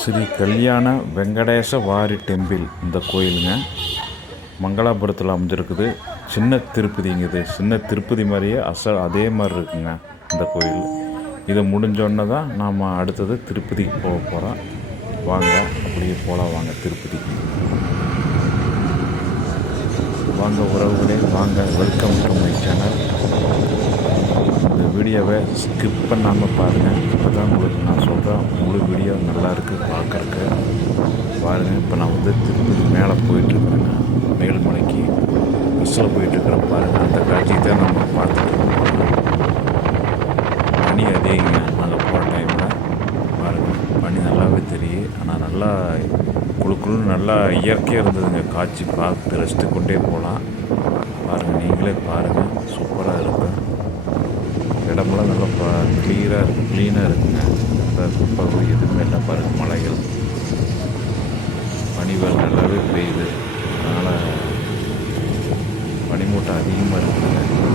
ஸ்ரீ கல்யாண வெங்கடேச வாரி டெம்பிள் இந்த கோயிலுங்க. மங்களாபுரத்தில் அமைஞ்சிருக்குது. சின்ன திருப்பதிங்குது சின்ன திருப்பதி மாதிரியே அசல் அதே மாதிரி இருக்குங்க இந்த கோயில். இது முடிஞ்சோடனே தான் நாம் அடுத்தது திருப்பதிக்கு போக போகிறோம் வாங்க அப்படியே போகலாம் வாங்க திருப்பதிக்கு. வாங்க உறவுகளே வாங்க வெல்கம் டு மை சேனல் இந்த வீடியோவை ஸ்கிப் பண்ணாமல் பாருங்கள் இப்போ தான் உங்களுக்கு நான் சொல்கிறேன் முழு வீடியோ நல்லா இருக்குது பார்க்கறக்கு பாருங்கள் இப்போ நான் வந்து திருப்பதி மேலே போயிட்டுருக்குறேங்க மேல்மலைக்கு பஸ்ஸில் போயிட்டுருக்குறேன் பாருங்கள் அந்த காட்சியை தான் நம்ம பார்த்துட்டு பனி அதேங்க நாங்கள் போகிற டைமில் பாருங்கள் பனி நல்லாவே தெரியும் ஆனால் நல்லா குழுக்குழு நல்லா இயற்கையாக இருந்ததுங்க. காட்சி பார்த்து ரசித்து கொண்டே போகலாம் பாருங்கள் நீங்களே பாருங்கள் சூப்பராக இருக்கும். இடமெல்லாம் நல்லா பா கிளியராக இருக்குது க்ளீனாக இருக்குங்க. எந்த குப்பை எதுவுமே இல்லை. பாருங்கள் மலைகள். பனிவல் நல்லாவே பெய்யுது. அதனால் பனிமூட்டம் அதிகமாக இருக்குதுங்க.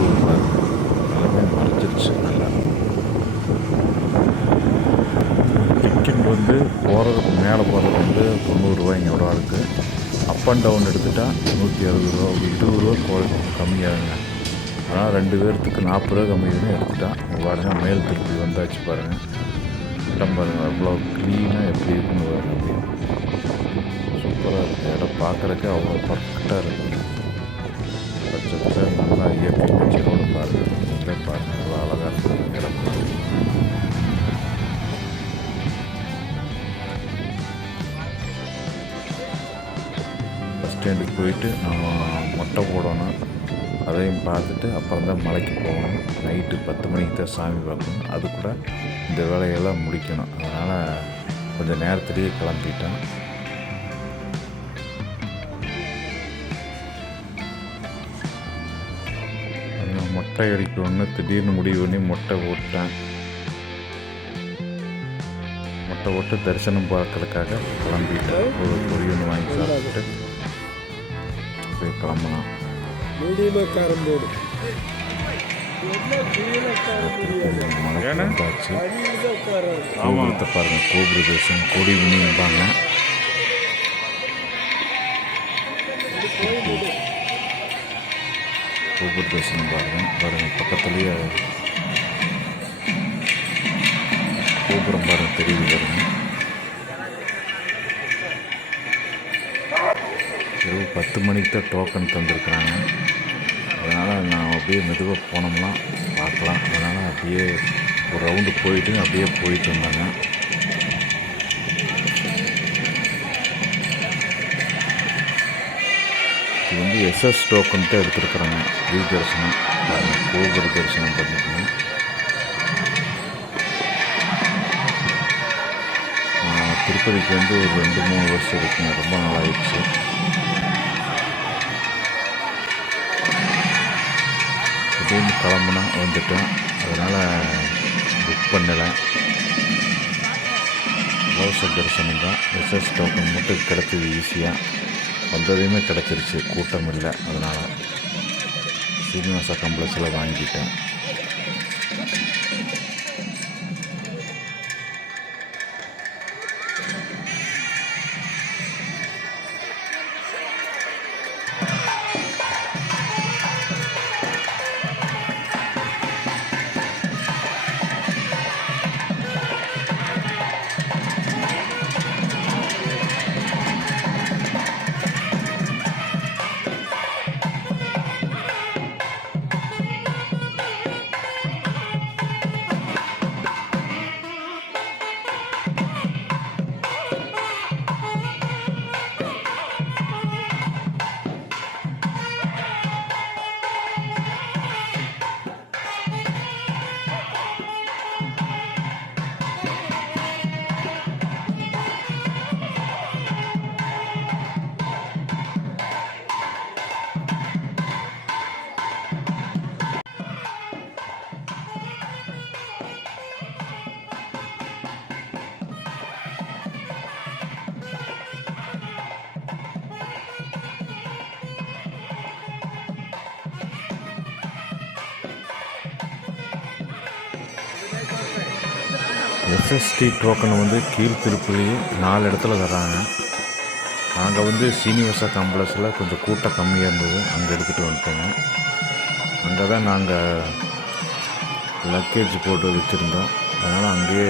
அண்ட் டவுன் எடுத்துட்டால் நூற்றி அறுபது ரூபா ஒரு இருபது ரூபா குறைக்கும் கம்மியாகுங்க. ஆனால் ரெண்டு பேர்த்துக்கு நாற்பது ரூபா கம்மியாகுதுன்னு எடுத்துட்டா. இங்க பாருங்க மேல் திருப்பி வந்தாச்சு பாருங்கள் இடம் பாருங்கள் அவ்வளோ க்ளீனாக எப்படி இருக்குன்னு பாருங்க அப்படியே. சூப்பராக இருக்குது இடம் பார்க்குறக்கே அவ்வளோ பர்ஃபெக்டாக இருக்குது பச்சை நல்லா இயற்கை காட்சியோடு பாருங்கள் பாருங்கள் அவ்வளோ அழகாக இருக்குது இடம் போயிட்டு நம்ம மொட்டை போடணும். அதையும் பார்த்துட்டு அப்புறம் தான் மலைக்கு போகணும். நைட்டு பத்து மணிக்கு தான் சாமி பார்க்கணும். அது கூட இந்த வேலையெல்லாம் முடிக்கணும். அதனால் கொஞ்சம் நேரத்திலேயே கிளம்பிட்டேன் மொட்டை அடிக்கணும்னு திடீர்னு முடிவு பண்ணி மொட்டை போட்டேன். மொட்டை போட்டு தரிசனம் பார்க்கறதுக்காக கிளம்பிட்டேன். ஒரு பொடி வாங்கி சாப்பிட்டு போய் கிளம்பலாம் மீடியமாக காரம் போடு மலை ஏண்ணே? வந்தாச்சு காரம் கோபுரத்தை பாருங்க கோபுர தரிசனம் கொடி வினியும்பாங்க கோபுர தரிசனம் பாருங்க பாருங்க பக்கத்துலேயே கோபுரம் பாருங்க தெரியுது பாருங்க. இரவு பத்து மணிக்கு தான் டோக்கன் தந்திருக்கிறாங்க. அதனால் நான் அப்படியே மெதுவாக போனோம்னா பார்க்கலாம். அதனால் அப்படியே ஒரு ரவுண்டு போயிட்டு அப்படியே போயிட்டு வந்தாங்க. இது வந்து எஸ்எஸ் டோக்கன் தான் எடுத்துருக்குறாங்க. வீ தரிசனம். கோபுர தரிசனம் பண்ணிக்கணும் திருப்பதிக்கு வந்து ஒரு ரெண்டு மூணு வருஷம் இருக்குங்க. ரொம்ப நாளாயிடுச்சு. திடீர்னு கிளம்புனா வந்துட்டோம். அதனால் புக் பண்ணலை. இலவச தரிசனம் தான். ரிசர்ச் டோக்கன் மட்டும் கிடச்சிது ஈஸியாக வந்ததையுமே கிடச்சிருச்சு. கூட்டம் இல்லை. அதனால் சீனிவாசா கம்ப்ளெக்ஸில் வாங்கிட்டேன். எஸ்எஸ்டி டோக்கனை வந்து கீழ்த்திருப்பதி நாலு இடத்துல தராங்க நாங்கள் வந்து சீனிவாசா காம்ப்ளெக்ஸில் கொஞ்சம் கூட்டம் கம்மியாக இருந்தது. அங்கே எடுத்துகிட்டு வந்துட்டோங்க. அங்கே தான் நாங்கள் லக்கேஜ் போட்டு வச்சுருந்தோம். அதனால் அங்கேயே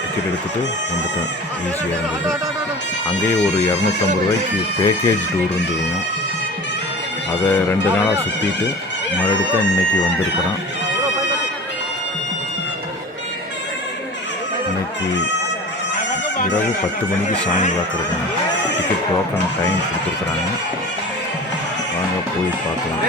டிக்கெட் எடுத்துகிட்டு வந்துட்டோம். ஈஸியாக இருந்தது. அங்கேயே ஒரு இரநூத்தம்பது ரூபாய்க்கு பேக்கேஜ் டூர் இருந்ததுங்க. அதை ரெண்டு நாளாக சுற்றிட்டு மறுபடியும் இன்றைக்கி வந்திருக்கிறோம். இன்னைக்கு இரவு பத்து மணிக்கு சாமி பார்க்குறதுங்க டிக்கெட் டோக்கன் டைம் கொடுத்துருக்குறாங்க. வாங்க போய் பார்க்கலாம்.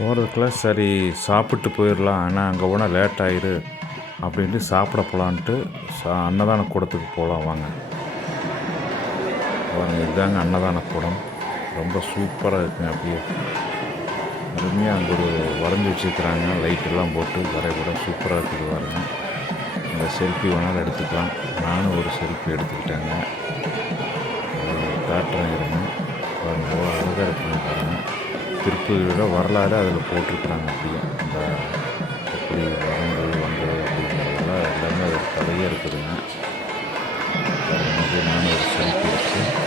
போகிறதுக்குள்ள சரி சாப்பிட்டு போயிடலாம் ஆனால் அங்கே போனால் லேட் ஆயிரு. அப்படின்ட்டு சாப்பிட போகலான்ட்டு சா அன்னதான கூடத்துக்கு போகலாம் வாங்க. பாருங்க இதுதாங்க அன்னதான கூடம். ரொம்ப சூப்பராக இருக்குங்க அப்படியே. அருமையாக அங்கே ஒரு வரைஞ்சி வச்சுருக்கிறாங்க. லைட்டெல்லாம் போட்டு வரைபடம் சூப்பராக இருக்குது பாருங்க. இந்த செல்ஃபி வேணாலும் எடுத்துக்கலாம். நானும் ஒரு செல்ஃபி எடுத்துக்கிட்டேங்க. காட்டுறேன் இருங்க. பாருங்க எவ்வளோ அழகாக இருக்குங்க பாருங்கள் திருப்பதியோட வரலாறு அதில் போட்டிருக்கிறாங்க அப்படியே. இந்த எப்படி வரங்கள் வந்தது அப்படிங்கிறதெல்லாம் எல்லாமே ஒரு கதையாக இருக்குதுங்க பாருங்க, நானும் ஒரு செல்ஃபி இருக்குது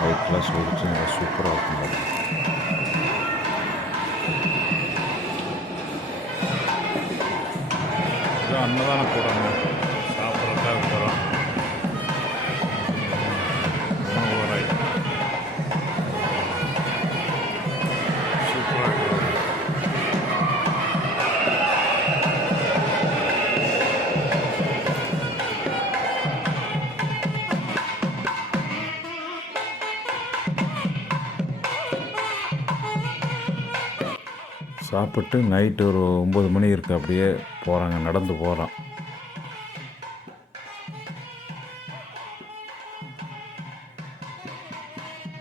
லைட்லாம் சோடிச்சு நல்லா சூப்பராக இருக்கும் பாருங்க இது சாப்பிட்டு நைட்டு ஒரு ஒம்பது மணி இருக்குது அப்படியே போகிறாங்க நடந்து போகிறோம்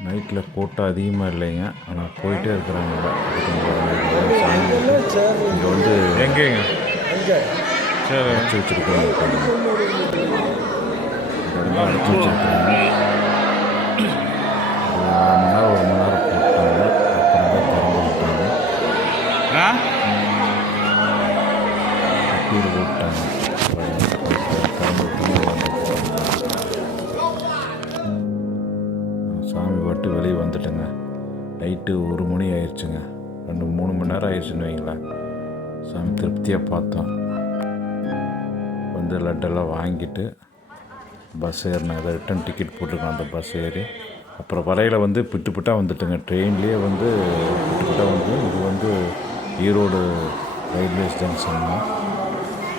நைட்டில் கூட்டம் அதிகமாக இல்லைங்க. ஆனால் போயிட்டே இருக்கிறாங்க இங்கே. வந்து எங்கேங்க? சரி. அடைச்சி இடம்லாம் அடைச்சி வச்சுருக்காங்க ஒரு அரை மணி நேரம் கீழே போட்டாங்க சாமி பட்டு வெளியே வந்துட்டேங்க. நைட்டு ஒரு மணி ஆயிடுச்சுங்க. ரெண்டு மூணு மணி நேரம் ஆயிடுச்சுன்னு வைங்களேன். சாமி திருப்தியாக பார்த்தோம். வந்து லட்டெல்லாம் வாங்கிட்டு பஸ் ஏறினேன். அதை ரிட்டன் டிக்கெட் போட்டிருக்கோம். அந்த பஸ் ஏறி. அப்புறம் வரையில் வந்து பிட்டு பிட்டாக வந்துட்டுங்க. ட்ரெயின்லேயே வந்து பிட்டு பிட்டாக வந்து இது வந்து ஈரோடு ரயில்வே ஜங்ஷன்